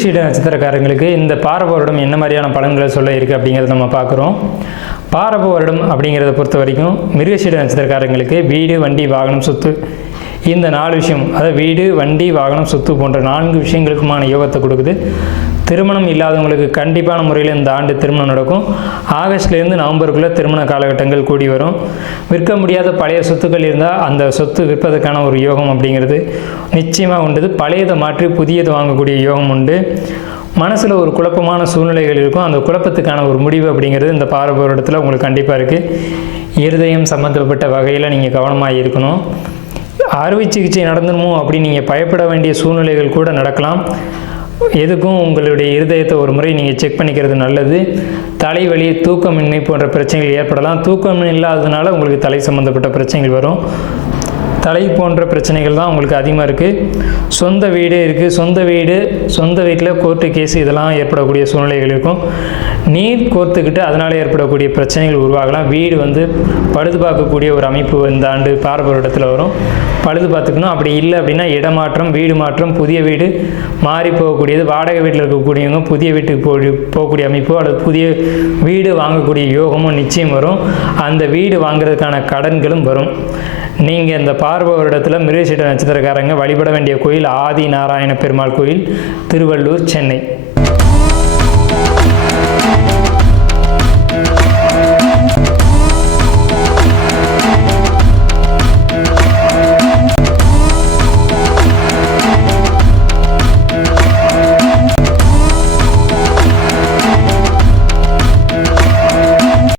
மிருகசீட நட்சத்திரக்காரங்களுக்கு இந்த பாரப வருடம் என்ன மாதிரியான பலன்களை சொல்ல இருக்குது அப்படிங்கிறத நம்ம பார்க்குறோம். பாரப வருடம் அப்படிங்கிறத பொறுத்த வரைக்கும் மிருகசீட நட்சத்திரக்காரங்களுக்கு வீடு, வண்டி, வாகனம், சொத்து, இந்த 4 விஷயம், அதாவது வீடு, வண்டி, வாகனம், சொத்து போன்ற 4 விஷயங்களுக்குமான யோகத்தை கொடுக்குது. திருமணம் இல்லாதவங்களுக்கு கண்டிப்பான முறையில் இந்த ஆண்டு திருமணம் நடக்கும். ஆகஸ்ட்லேருந்து நவம்பருக்குள்ளே திருமண காலகட்டங்கள் கூடி வரும். விற்க முடியாத பழைய சொத்துக்கள் இருந்தால் அந்த சொத்து விற்பதற்கான ஒரு யோகம் அப்படிங்கிறது நிச்சயமாக உண்டு. பழையதை மாற்றி புதியது வாங்கக்கூடிய யோகம் உண்டு. மனசில் ஒரு குழப்பமான சூழ்நிலைகள் இருக்கும். அந்த குழப்பத்துக்கான ஒரு முடிவு அப்படிங்கிறது இந்த பாரப வருடத்தில் உங்களுக்கு கண்டிப்பாக இருக்குது. இருதயம் சம்மந்தப்பட்ட வகையில் நீங்கள் கவனமாக இருக்கணும். அறுவை சிகிச்சை நடந்துடுமோ அப்படின்னு நீங்கள் பயப்பட வேண்டிய சூழ்நிலைகள் கூட நடக்கலாம். எதுக்கும் உங்களுடைய இருதயத்தை ஒரு முறை நீங்கள் செக் பண்ணிக்கிறது நல்லது. தலைவலி, தூக்கமின்மை போன்ற பிரச்சனைகள் ஏற்படலாம். தூக்கம் இல்லாததுனால உங்களுக்கு தலை சம்மந்தப்பட்ட பிரச்சனைகள் வரும். தலை போன்ற பிரச்சனைகள் தான் உங்களுக்கு அதிகமாக இருக்குது. சொந்த வீடு இருக்குது. சொந்த வீட்டில் கோர்ட்டு கேஸு இதெல்லாம் ஏற்படக்கூடிய சூழ்நிலைகள் இருக்கும். நீர் கோர்த்துக்கிட்டு அதனால் ஏற்படக்கூடிய பிரச்சனைகள் உருவாகலாம். வீடு பழுது பார்க்கக்கூடிய ஒரு அமைப்பு இந்த ஆண்டு பாரப வருடத்தில் வரும். பழுது பார்த்துக்கணும். அப்படி இல்லை அப்படின்னா இடமாற்றம், வீடு மாற்றம், புதிய வீடு மாறி போகக்கூடியது, வாடகை வீட்டில் இருக்கக்கூடியவங்க புதிய வீட்டுக்கு போகக்கூடிய அமைப்போ அல்லது புதிய வீடு வாங்கக்கூடிய யோகமும் நிச்சயம் வரும். அந்த வீடு வாங்குறதுக்கான கடன்களும் வரும். நீங்கள் இந்த பாரப வருடத்தில் மிருகசீட நட்சத்திரக்காரங்க வழிபட வேண்டிய கோயில் ஆதி நாராயண பெருமாள் கோயில், திருவள்ளூர், சென்னை.